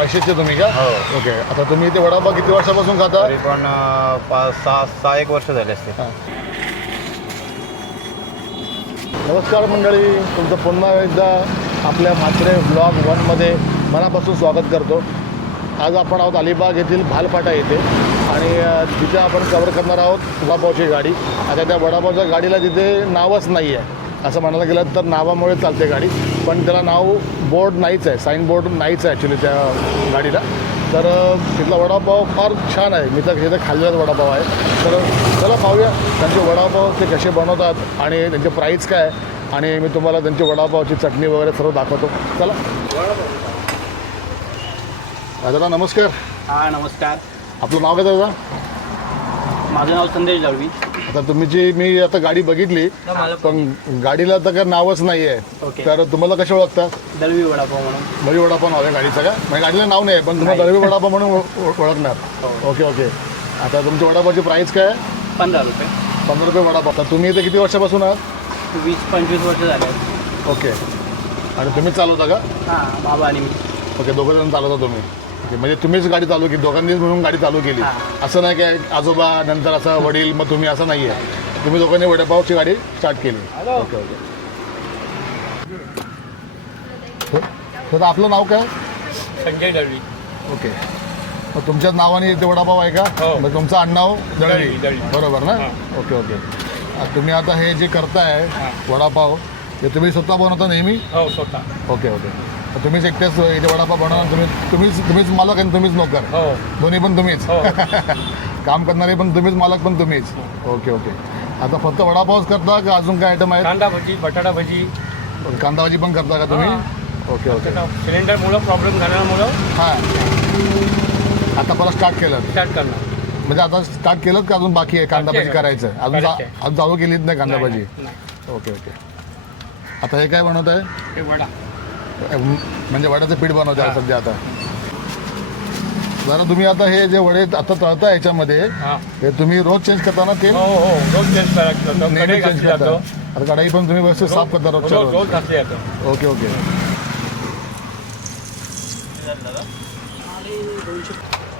वायशेचे तुम्ही का? हो. ओके. आता तुम्ही इथे वडापाव किती वर्षापासून खाता? तरी पण 5-6 वर्ष झाले असते. हां. नमस्कार मंडळी, तुमचं पुन्हा एकदा आपल्या म्हात्रे ब्लॉग 1मध्ये मनापासून स्वागत करतो. आज आपण आहोत अलिबाग येथील भालपाटा येथे आणि तिथे आपण कव्हर करणार आहोत वडापावची गाडी. आता त्या वडापावच्या गाडीला तिथे नावच नाही आहे असं म्हणायला गेलं तर नावामुळे चालते गाडी, पण त्याला नाव बोर्ड नाहीच आहे, साईन बोर्ड नाहीच आहे ॲक्च्युली त्या गाडीला. तर तिथला वडापाव फार छान आहे, मी तर इथे खाल्लेलाच वडापाव आहे. तर चला पाहूया त्यांचे वडापाव ते कसे बनवतात आणि त्यांचे प्राईस काय, आणि मी तुम्हाला त्यांची वडापावची चटणी वगैरे सर्व दाखवतो. चला. दादा नमस्कार. हां नमस्कार. आपलं नाव काय दादा? माझं नाव संदेश दळवी. आता तुम्ही मी आता गाडी बघितली पण गाडीला तर काय नावच नाही आहे. ओके. तर तुम्हाला कसे ओळखता? दळवी वडापाव म्हणून. दळवी वडापाव नाव आहे गाडीचं का? म्हणजे गाडीला नाव नाही पण तुम्हाला दळवी वडापाव म्हणून ओळखणार. Okay okay. आता तुमच्या वडापावची प्राईस काय आहे? 15 रुपये. 15 रुपये वडापाव. तर तुम्ही इथे किती वर्षापासून आहात? 20-25 वर्ष झाले. ओके. आणि तुम्हीच चालवता का? हां बाबा आणि मी. ओके, दोघं जण चालवता तुम्ही. ओके, म्हणजे तुम्हीच गाडी चालू केली, दोघांनीच म्हणून गाडी चालू केली. हां. असं नाही काय आजोबा नंतर असं वडील मग तुम्ही, असं नाही आहे. तुम्ही दोघांनी वडापावची गाडी स्टार्ट केली. Okay okay. तर आपलं नाव काय? संजय दळवी. ओके. मग तुमच्याच नावाने इथे वडापाव आहे का? हो. मग तुमचं आडनाव दळवी दळवी. बरोबर ना? हां. Okay okay. तुम्ही आता हे जे करताय वडापाव हे तुम्ही स्वतः बनवता नेहमी? हो स्वतः. Okay okay. तर तुम्हीच एकटेच इथे वडापाव बनवणार? तुम्हीच मालक आणि तुम्हीच नोकर? हो. दोन्ही पण तुम्हीच? हो. काम करणारे पण तुम्हीच, मालक पण तुम्हीच? Okay okay. आता फक्त वडापावच करता का अजून काय आयटम आहेत? कांदा भजी, बटाटा भजी. कांदा भाजी पण करता का तुम्ही? Okay okay. सिलेंडरमुळं प्रॉब्लेम झाल्यामुळं हां. आता परत स्टार्ट केलं स्टार्ट करणार. म्हणजे आता स्टार्ट केलं का अजून बाकी आहे कांदा भाजी करायचं? अजून करायचं आहे. अजून चालू केलीच नाही कांदा भाजी? नाही. Okay okay. आता हे काय बनवत आहे? हे वडा. म्हणजे वड्याचं पीठ बनवत आहे सध्या आता. जरा तुम्ही आता हे जे वडे आता तळता याच्यामध्ये हां. हे तुम्ही रोज चेंज करता ना तेल? हो हो रोज चेंज करायचं. नेहमी चेंज करता? आता कढाई पण तुम्ही व्यवस्थित साफ करता रोजच्या रोज रोज? घातले जातं. Okay okay.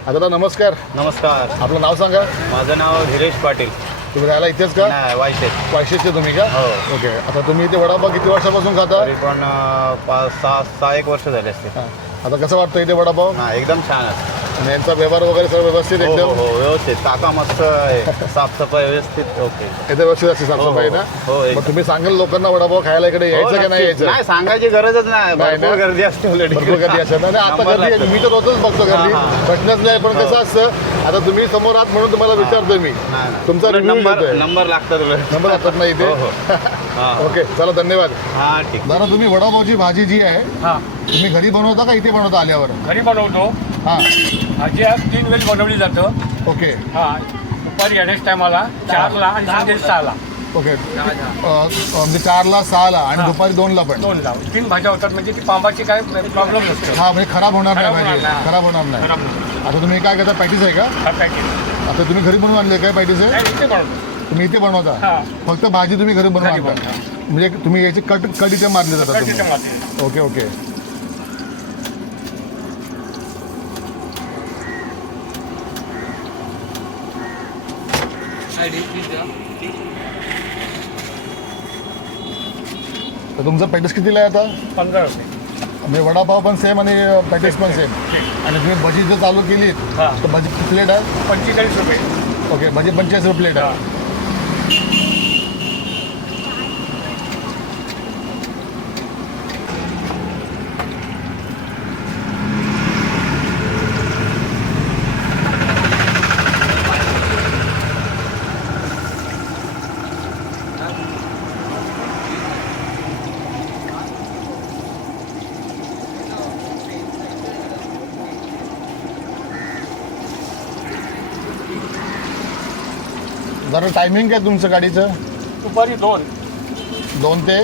आता नमस्कार. नमस्कार. आपलं नाव सांगा. माझं नाव धीरेश पाटील. तुम्ही राहायला इथेच का? नाही वायशेत. वायशेचे तुम्ही का? हो. ओके. आता तुम्ही इथे वडापाव किती वर्षापासून खाता? तरी पण 5-6 वर्ष झाले असते. हां. आता कसं वाटतं इथे वडापाव? हां एकदम छान आहे. आणि यांचा व्यवहार वगैरे सर्व व्यवस्थित हो हो एकदम? हो व्यवस्थित. काका मस्त आहे. साफसफाई व्यवस्थित. ओके. इथे व्यवस्थित असते साफसफाई ना? हो मग तुम्ही सांगाल लोकांना वडापाव खायला इकडे यायचं का नाही यायचं? नाही सांगायची गरजच नाही. नाही ना? भरपूर गर्दी असते ऑलरेडी. भरपूर गर्दी असते ना? आता नंबर गर्दी लागतो. मी तर रोजच बघतो गर्दी, हां, हां. प्रश्नच नाही. पण कसं असतं आता तुम्ही समोर आहात म्हणून तुम्हाला विचारतोय मी. नाही, नाही. तुमचा रिव्ह्यू घेतोय. नंबर लागतात उलट. नंबर असतात ना इथे? हो, हो. हां. ओके चला धन्यवाद. हां ठीक. दादा तुम्ही वडापावची भाजी जी आहे हां तुम्ही घरी बनवता का इथे बनवता आल्यावर? घरी बनवतो. हां. भाजी आज 3 वेळेस बनवली जातं. ओके हां दुपारी येण्याच टायमाला 4ला आणि संध्याकाळी 6ला. ओके. म्हणजे 4ला 6ला आणि दुपारी 2ला पण? 2ला 3 भाज्या होतात. म्हणजे ती पांबाची काय प्रॉब्लेम नसतो. हा म्हणजे खराब होणार नाही खराब होणार भाजी? नाही. खराब होणार नाही. खराब नाही. आता तुम्ही काय करता, पॅटीस आहे का? हा पॅकेट. आता तुम्ही घरी बनवून आणले काय पॅटीस आहे? नाही इथे बनवतो. तुम्ही इथे बनवता? हां. फक्त भाजी तुम्ही घरी बनवून घरी आणता? बनवतो. म्हणजे तुम्ही याची कट इथे मारले जातात तिथे तुम्ही? मारते. Okay okay. तर तुमचं पॅटीस कितीला आहे आता? 15 रुपये. म्हणजे वडापाव पण सेम आणि पॅटीस पण सेम. आणि तुम्ही भजी जर चालू केली हां. तर भजी प्लेट आहे? 45 रुपये. ओके. भजी 45 रुपये प्लेट आहे. जरा टायमिंग काय तुमचं गाडीचं? दुपारी 2 ते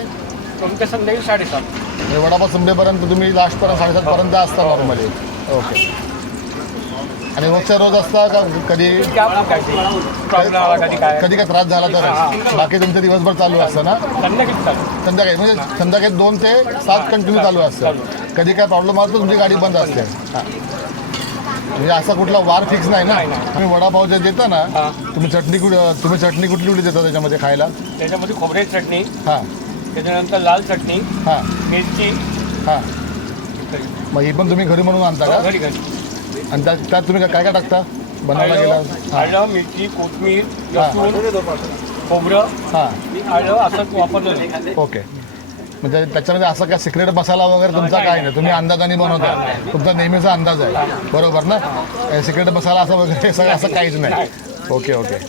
तुमच्या संध्याकाळी 7:30. हे वडापाव संपेपर्यंत तुम्ही लास्टपर्यंत 7:30पर्यंत असता नॉर्मली? ओके. आणि रोजच्या रोज असता का कधी? प्रॉब्लेम आला कधी काय कधी काय त्रास झाला तर? बाकी तुमचं दिवसभर चालू असतं ना? संध्याकाळी चालू. संध्याकाळी म्हणजे संध्याकाळी 2 ते 7 कंटिन्यू चालू असतं? कधी काय प्रॉब्लेम आला तर तुमची गाडी बंद असते हां. म्हणजे असा कुठला वार फिक्स नाही ना. तुम्ही वडापाव जे देता ना हां. तुम्ही चटणी कुठली कुठली देता त्याच्यामध्ये खायला? त्याच्यामध्ये खोबऱ्याची चटणी, हां त्याच्यानंतर लाल चटणी, हां मिरची, हां. मग ही पण तुम्ही घरी म्हणून आणता का? घरी घरी आणि त्यात तुम्ही काय काय टाकता बनवायला गेला? हां आलं, मिरची, कोथिंबीर, हां. लसूण, खोबरं, हां आलं असं वापरलं. ओके. म्हणजे त्याच्यामध्ये असं काय सिक्रेट मसाला वगैरे तुमचा काय नाही, तुम्ही अंदाजाने बनवता, तुमचा नेहमीचा अंदाज आहे बरोबर ना? सिक्रेट मसाला असं वगैरे सगळं असं काहीच नाही. Okay okay.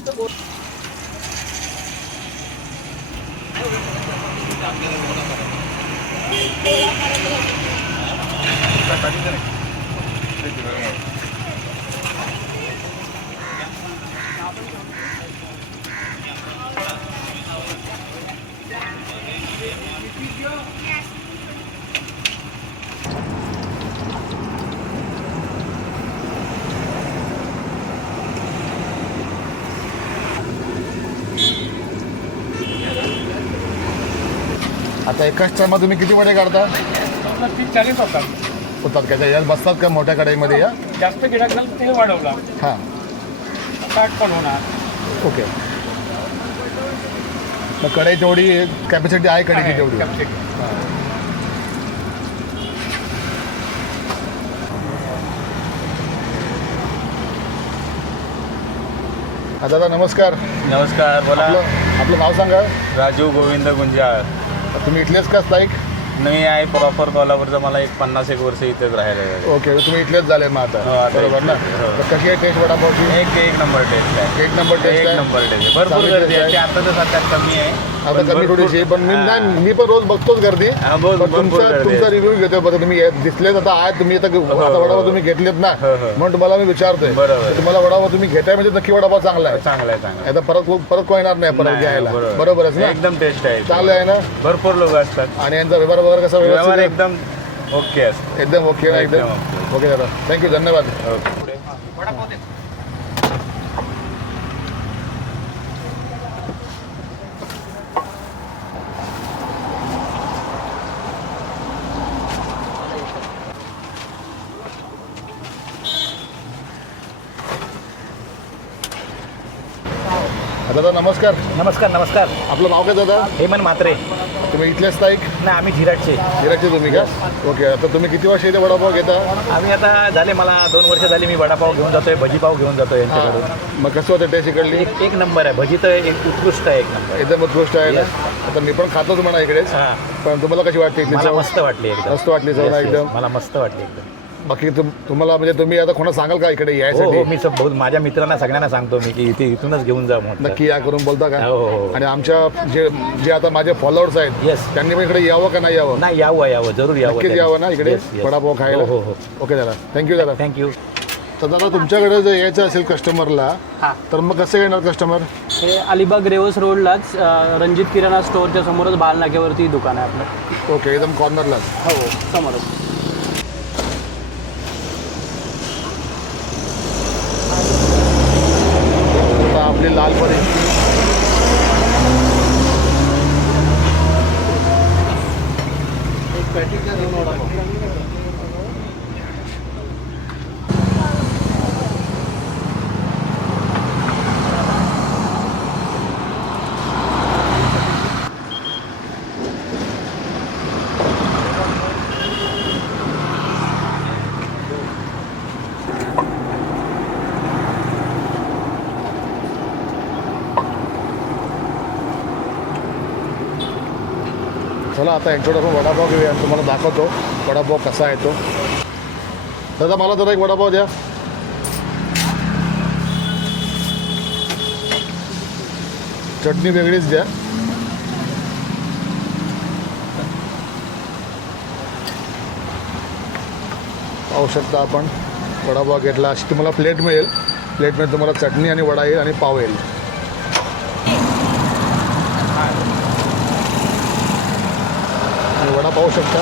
आता एकाच टायमा तुम्ही किती वडे काढता? 30-40 होतात. होतात का त्याच्यात बसतात का मोठ्या कढईमध्ये या? जास्त गिराक झालं तर ते वाढवला, हां ताट पण होणार. ओके. मग कढई तेवढी कॅपॅसिटी आहे कढईची तेवढी? दादा नमस्कार. नमस्कार, बोला. आपलं नाव सांगा. राजू गोविंद गुंजाळ. तुम्ही इथलेच का स्थायिक? नाही आहे प्रॉपर कोल्हापूरचं. मला 50-1 वर्ष इथेच राहायला आहे. ओके तुम्ही इथलेच झाले मग हो, आता आता बरोबर ना? हो. तर कशी आहे टेस्ट वडापावची? एक नंबर टेस्ट आहे. एक नंबर टेस्ट एक आहे. नंबर टेस्ट आहे. भरपूर चांगली गर्दी टेस्ट आहे. आहे. आता तर सध्या कमी आहे. आता कमी भरपूर- थोडीशी पण मी हां. नाही मी पण रोज बघतोच गर्दी. हां, बहुत- पण भरपूर गर्दी तुमचा आहे. रिव्ह्यू घेतो बघा. तुम्ही दिसलेच आता आहेत तुम्ही आता वडापाव तुम्ही घेतलेत ना हो, हो. म्हणून तुम्हाला मी विचारतोय. बरोबर. तर तुम्हाला वडापाव तुम्ही घेताय म्हणजे नक्की वडापाव चांगला आहे. चांगलं आहे, चांगलं आहे. आता परत कोण येणार नाही परत नाही, घ्यायला. बरोबर. बरोबरच ना? एकदम टेस्ट आहे. चांगलं आहे ना? भरपूर लोक असतात. आणि यांचा व्यवहार वगैरे कसा व्यवहार व्यवस्थित आहे? एकदम ओके असतो. एकदम ओके ना? एकदम एकदम ओके दादा थँक्यू धन्यवाद. ओके. दादा नमस्कार. नमस्कार नमस्कार. आपलं नाव काय दादा? हेमंत म्हात्रे. तुम्ही इथलेच स्थायिक? नाही, आम्ही झिराटचे. गिराचे तुम्ही का? ओके. आता तुम्ही किती वर्ष इथे वडापाव घेता? आम्ही आता झाले, मला 2 वर्ष झाली. मी वडापाव घेऊन जातोय, भजीपाव घेऊन जातोय यांच्याकडून. मग कसं होतं टेस्ट इकडली? एक नंबर आहे. भजी तर एक उत्कृष्ट आहे, एक नंबर. एकदम उत्कृष्ट आहे ना? Yes. आता मी पण खातोच म्हणा इकडेच. हां, पण तुम्हाला कशी वाटते इथली मला चव? मस्त वाटली एकदम. मस्त वाटली चव ना Yes, yes. एकदम? मला मस्त वाटली एकदम. बाकी तुम्हाला म्हणजे तुम्ही आता कोणा सांगाल का इकडे हो यायसाठी? हो, मी बहुत माझ्या मित्रांना सगळ्यांना सांगतो मी की इथूनच घेऊन जा म्हणून. नक्की या करून बोलता का? हो, हो. आणि आमच्या जे जे आता माझे फॉलोअर्स आहेत Yes. त्यांनी पण इकडे यावं का नाही यावं? नाही, यावं जरूर यावं. नक्कीच यावं ना इकडे Yes, yes. वडापाव खायला? हो हो. ओके दादा थँक्यू दादा. थँक्यू. तर दादा तुमच्याकडे जर यायचं असेल कस्टमरला हां. तर मग कसं येणार कस्टमर? हे अलिबाग रेवस रोडलाच रणजित किराणा स्टोअरच्या समोरच बाल नाक्यावरती दुकान आहे आपलं. ओके एकदम कॉर्नरलाच. हो समोरच. आता आपली लाल परी चला आता यांच्याकडे आपण वडापाव घेऊया आणि तुम्हाला दाखवतो वडापाव कसा आहे तो. दादा मला जरा एक वडापाव द्या. चटणी वेगळीच द्या. पाहू शकता आपण वडापाव घेतला. अशी तुम्हाला प्लेट मिळेल. प्लेटमध्ये तुम्हाला चटणी आणि वडा येईल आणि पाव येईल. आणि वडा पाहू शकता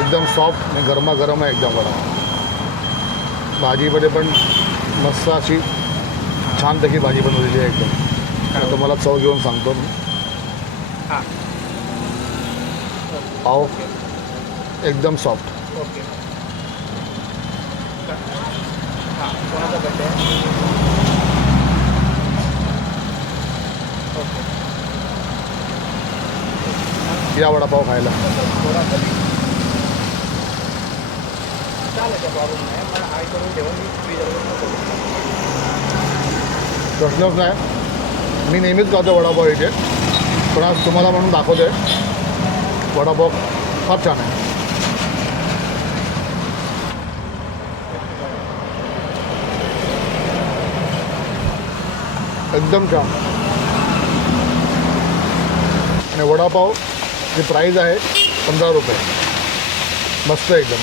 एकदम सॉफ्ट आणि गरमागरम आहे एकदम वडा. भाजीमध्ये पण मस्त अशी छानपैकी भाजी बनवलेली आहे एकदम. आता तुम्हाला चव घेऊन सांगतो मी. पाव एकदम सॉफ्ट. ओके. हां, कोणाचा बड्डे आहे? ओके. या वडापाव खायला. थोडा कधी चालेल, काय प्रॉब्लेम नाही. पण हाय करून ठेवून मी फ्रीजरवर प्रश्नच नाही. मी नेहमीच खातो वडापाव इथे, पण आज तुम्हाला म्हणून दाखवतोय वडापाव फार छान आहे. एकदम छान. आणि वडापाव जी प्राईज आहे 15 रुपये. मस्त एकदम.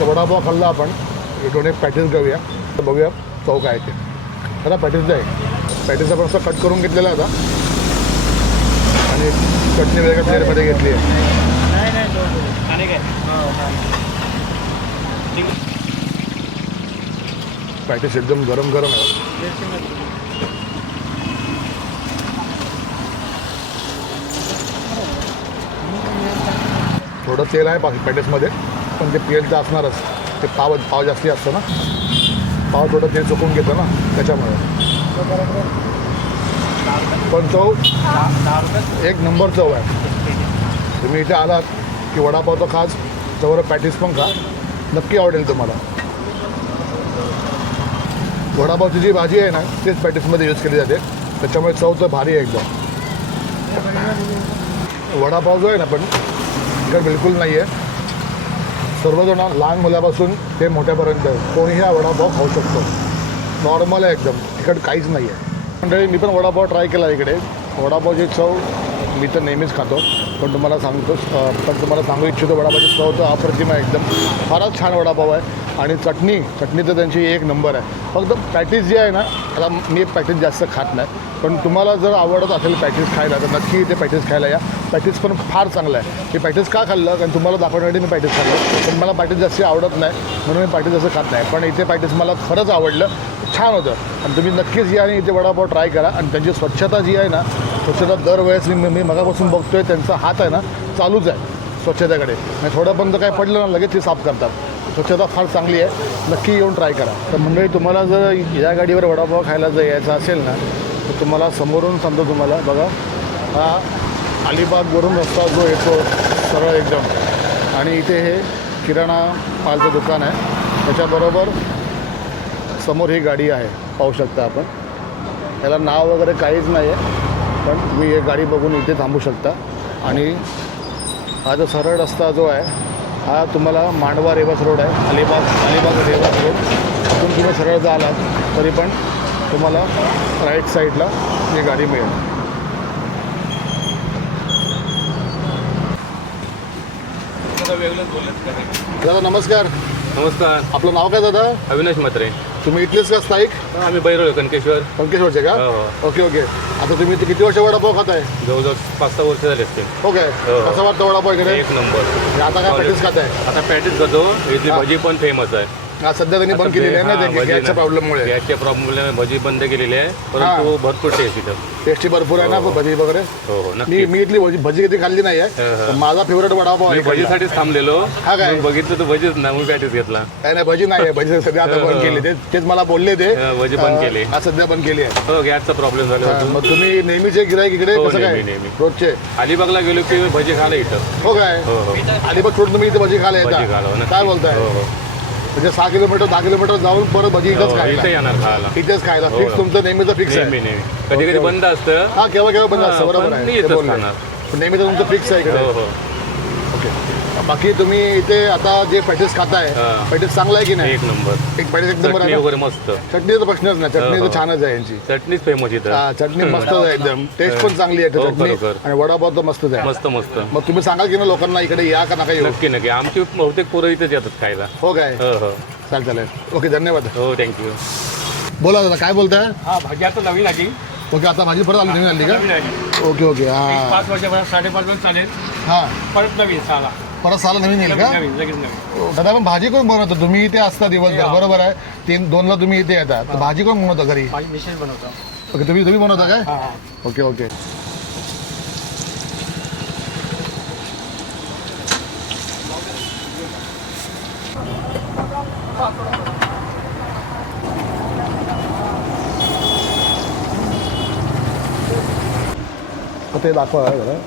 तर वडापाव खाल्ला आपण. इकडून एक पॅटीस घेऊया, तर बघूया चव काय ते. जरा पॅटीस आहे. पॅटीस आपण असं कट करून घेतलेला आता आणि चटणी वेगळ्या प्लेटमध्ये घेतली आहे. नाही नाही आणि काय पॅटीस एकदम गरम गरम आहे. थोडं तेल आहे पॅटीसमध्ये, पण ते तेल तर असणारच. ते पाव जास्ती असतं ना, पाव थोडं तेल चुकून घेतं ना त्याच्यामुळे. पण चव एक नंबर चव आहे. तुम्ही इथे आलात की वडापाव तर खाच, जवळ पॅटीस पण खा, नक्की आवडेल तुम्हाला. वडापावची जी भाजी आहे ना तेच पॅटीसमध्ये यूज केली जाते, त्याच्यामुळे चव तर भारी आहे एकदम. वडापाव जो आहे ना पण इकडे बिलकुल नाही आहे. सर्वजण लहान मुलापासून ते मोठ्यापर्यंत कोणीही हा वडापाव खाऊ शकतो. नॉर्मल आहे एकदम, इकडे काहीच नाही आहे. मंडळी, मी पण वडापाव ट्राय केला इकडे. वडापावची चव मी तर नेहमीच खातो, पण तुम्हाला सांगू इच्छितो वडापावची चव तर अप्रतिम आहे एकदम. फारच छान वडापाव आहे. आणि चटणी तर त्यांची एक नंबर आहे. फक्त पॅटीस जी आहे ना, आता मी पॅटीस जास्त खात नाही, पण तुम्हाला जर आवडत असेल पॅटीस खायला तर नक्की ते पॅटीस खायला या. पॅटीस पण फार चांगलं आहे. मी पॅटीस का खाल्लं, कारण तुम्हाला दाखवण्यासाठी मी पॅटीस खाल्लं, पण मला पॅटीस जास्त आवडत नाही म्हणून मी पॅटीस जास्त खात नाही. पण इथे पॅटीस मला खरंच आवडलं, छान होतं. आणि तुम्ही नक्कीच या आणि इथे वडापाव ट्राय करा. आणि त्यांची स्वच्छता जी आहे ना, स्वच्छता दरवेळेस मी मगापासून बघतोय त्यांचा हात आहे ना चालूच आहे स्वच्छतेकडे. आणि थोडं पण जर काय पडलं ना लगेच ते साफ करतात. स्वच्छता फार चांगली आहे. नक्की येऊन ट्राय करा. तर मंडळी, तुम्हाला जर या गाडीवर वडापाव खायला जर यायचं असेल ना, तर तुम्हाला समोरून सांगतो, तुम्हाला बघा, हा अलिबागवरून रस्ता जो येतो सरळ एकदम, आणि इथे हे किराणा मालचं दुकान आहे. त्याच्याबरोबर समोर ही गाडी आहे, पाहू शकता आपण. याला नाव वगैरे काहीच नाही आहे, पण तुम्ही ही गाडी बघून इथे थांबू शकता. आणि हा जो सरळ रस्ता जो आहे हा तुम्हाला मांडवा रेवास रोड आहे. अलिबाग रेवास रोड. तिथून तुम्ही सरळ जालात तरी पण तुम्हाला राईट साईडला ही गाडी मिळेल. दादा नमस्कार. नमस्कार. आपलं नाव काय दादा? अविनाश म्हात्रे. तुम्ही इथलेच का स्थायिक? आम्ही बैरोळ कणकेश्वर. पंकेश्वरचे का? हो. ओके. आता तुम्ही इथे किती वर्ष वडापाव खाताय? जवळजवळ 5-6 वर्ष झाले असते. हो काय? हो. कसं वाटतं वडापाव इकडे? एक नंबर. आता काय पॅटीस खाताय? आता पॅटीस करतो. इथली हा. भजी पण फेमस आहे. हा, सध्या त्यांनी बंद केलेली आहे ना, ते गॅसच्या प्रॉब्लेममुळे. गॅसच्या प्रॉब्लेम भजी बंद केलेली आहे, परंतु भरपूर टेस्ट इथं. टेस्टी भरपूर आहे ना भजी वगैरे. हो नक्की. मी इथली भजी कधी खाल्ली नाही आहे. पण माझा फेवरेट वडापाव मी आहे. भजीसाठीच थांबलेलो. हा काय? मग बघितलं तर भजीच ना, मग पॅटीस घेतला. नाही भजी नाही आहे. भजी सध्या आता बंद केली. तेच मला बोलले ते. भजी बंद केली. हा, सध्या बंद केली आहे. हो, गॅसचा प्रॉब्लेम झाला होता. मग तुम्ही नेहमीचे गिराईक इकडे हो, कसं काय? नेहमी. रोजचे? अलिबागला गेलो की भजी खायला इथं. हो काय? हो. अलिबाग सोडून तुम्ही इथे भजी खायला भजी येता? खायला, नक्की. काय बोलताय? हो. म्हणजे 6 किलोमीटर 10 किलोमीटर जाऊन परत भजी इथंच इथे खायला? येणार खायला. इथेच खायला. हो. फिक्स तुमचं नेहमीचं फिक्स आहे? नेहमी. कधी कधी बंद असतं. हा, केव्हा बंद असतं. हा, बरोबर पण आहे. मी ते इथंच बोलले. खाणार. पण नेहमीचं तुमचं फिक्स आहे इकडे? हो. ओके. बाकी तुम्ही इथे आता जे पॅटीस खाताय, हा. पॅटीस चांगला आहे की नाही? एक नंबर. एक पॅटीस एक नंबर चटणी आहे. वगैरे मस्त. चटणीचा प्रश्नच नाही. चटणी हो. तर छानच आहे यांची. चटणीच फेमस इथं. हा, चटणी मस्तच आहे एकदम. टेस्ट पण चांगली आहे हो, चटणी. बरोबर. आणि वडापाव तर मस्तच आहे. मस्त. मग तुम्ही सांगाल की ना लोकांना इकडे या का नका येऊ? नक्की. आमची बहुतेक पोरं इथेच येतात खायला. हो काय? हो. चालेल. ओके, धन्यवाद. हो, थँक्यू. बोला दादा, काय बोलताय? हा, भाजी आता नवीन आली. ओके, आता भाजी परत आली नवीन आली का? नवीन आली. ओके. एक हा 5 वर्षापर्यंत 5.5 वर्ष चालेल. हा, परत नवीन साला. परत साला नवीन येईल का? नवीन लगेच नवीन. दादा, पण भाजी कोण बनवतो? तुम्ही इथे असता दिवसभर, बरोबर आहे. 3-2ला तुम्ही इथे येता, तर भाजी कोण बनवतो घरी? भाजी विशेष बनवतो. ओके, तुम्ही बनवता काय? हा. ओके. ते दाखवा जरा.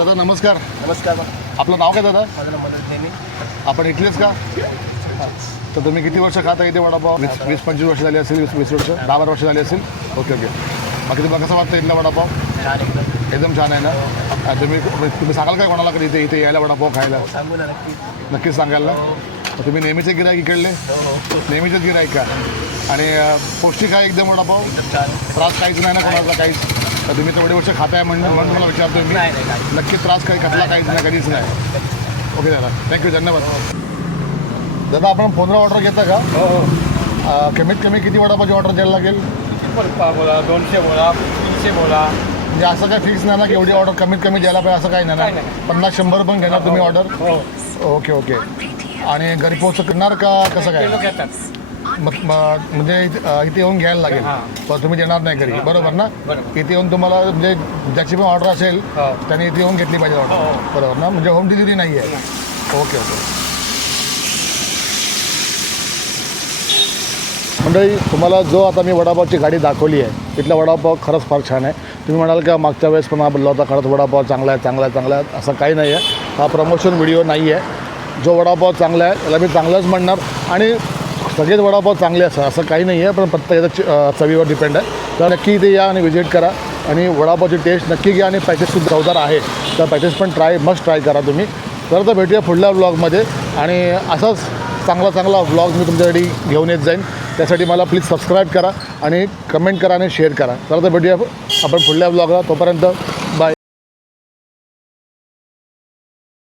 दादा नमस्कार. नमस्कार आपलं नाव काय दादा? माझं नाव मनोज नेहमी. आपण इथलेच का? तर तुम्ही किती वर्ष खाता इथे वडापाव? 20-25 वर्ष झाली असेल, 20 वर्ष, 10-12 वर्ष झाली असेल. Okay okay. बाकी तुम्हाला कसं वाटतं इथला वडापाव? छान एकदम छान आहे ना. तुम्ही सांगाल काय कोणाला कधी इथे यायला वडापाव खायला? सांगू ना नक्की. नक्कीच सांगाल ना. मग तुम्ही नेहमीचे गिराईक इकडले? नेहमीचेच गिराईक का? आणि पौष्टिक आहे एकदम वडापाव? छान. त्रास काहीच नाही ना कोणाला काहीच? तर तुम्ही तेवढे वर्ष खाताय म्हणून मला विचारतोय मी. नाही नाही नक्की त्रास काही कसला काहीच नाही, कधीच नाही. ओके दादा, थँक्यू, धन्यवाद. दादा आपण 15 ऑर्डर घेता का? हो कमीत कमी किती वडापावची ऑर्डर द्यायला लागेल? बोला 200 बोला 300 बोला. म्हणजे असं काही फिक्स नाही ना की एवढी ऑर्डर कमीत कमी द्यायला पाहिजे असं काही नाही नाही, ना? नाही. 50-100 पण घेणार तुम्ही ऑर्डर? हो ओके ओके. आणि घरी पोहोच करणार का कसं काय? ते लोक येतात. म्हणजे इथे येऊन घ्यायला लागेल, हां. पण तुम्ही देणार नाही घरी, बरोबर ना? बरोबर. इथे येऊन तुम्हाला म्हणजे ज्याची पण ऑर्डर असेल हो. त्याने इथे येऊन घेतली पाहिजे ऑर्डर, हो. बरोबर ना? म्हणजे होम डिलिव्हरी नाही आहे. Okay okay. मंडळी, तुम्हाला जो आता मी वडापावची गाडी दाखवली आहे तिथला वडापाव खरंच फार छान आहे. तुम्ही म्हणाल का मागच्या वेळेस पण हा बोलला होता खरंच वडापाव चांगला आहे चांगला आहे चांगला आहे, असं काही नाही आहे. हा प्रमोशन व्हिडिओ नाही आहे. जो वडापाव चांगला आहे त्याला मी चांगलाच म्हणणार. आणि सगळेच वडापाव चांगले असतात असं काही नाही आहे, पण प्रत्येकाच्या चवीवर डिपेंड आहे. तर नक्की इथे या आणि व्हिजिट करा आणि वडापावची टेस्ट नक्की घ्या. आणि पॅकेजसुद्धा चवदार आहे, तर पॅकेज पण मस्ट ट्राय करा तुम्ही. तर भेटूया पुढल्या व्लॉगमध्ये आणि असाच चांगला व्लॉग मी तुमच्यासाठी घेऊन येत जाईन. त्यासाठी मला प्लीज सबस्क्राईब करा आणि कमेंट करा आणि शेअर करा. तर भेटूया आपण पुढल्या व्लॉगला. तोपर्यंत